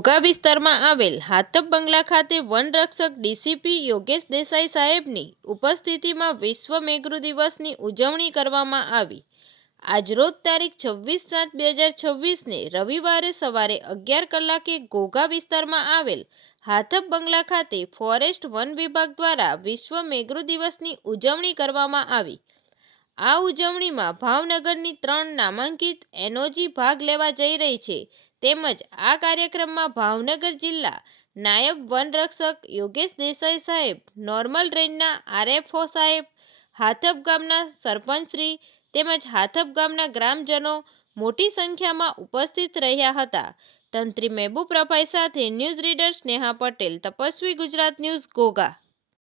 ઘોઘા વિસ્તારમાં આવેલ હાથપ બંગલા ખાતે વનરક્ષક ડીસીપી યોગેશ દેસાઈ સાહેબની ઉપસ્થિતિમાં વિશ્વ મેઘ્રુ દિવસની ઉજવણી કરવામાં આવી। આજરોજ તારીખ 26/7/2026ને રવિવારે સવારે 11 કલાકે ઘોઘા વિસ્તારમાં આવેલ હાથપ બંગલા ખાતે ફોરેસ્ટ વન વિભાગ દ્વારા વિશ્વ મેઘ્રુ દિવસની ઉજવણી કરવામાં આવી। આ ઉજવણીમાં ભાવનગરની 3 નામાંકિત એનઓજી ભાગ લેવા જઈ રહી છે, તેમજ આ કાર્યક્રમમાં ભાવનગર જિલ્લા નાયબ વનરક્ષક યોગેશ દેસાઈ સાહેબ, નોર્મલ રેન્જના આરએફઓ સાહેબ, હાથપ ગામના સરપંચશ્રી તેમજ હાથપ ગામના ગ્રામજનો મોટી સંખ્યામાં ઉપસ્થિત રહ્યા હતા। તંત્રી મહેબૂબ રફાઈ સાથે news reader Sneha Patel, Tapasvi Gujarat news, Ghogha.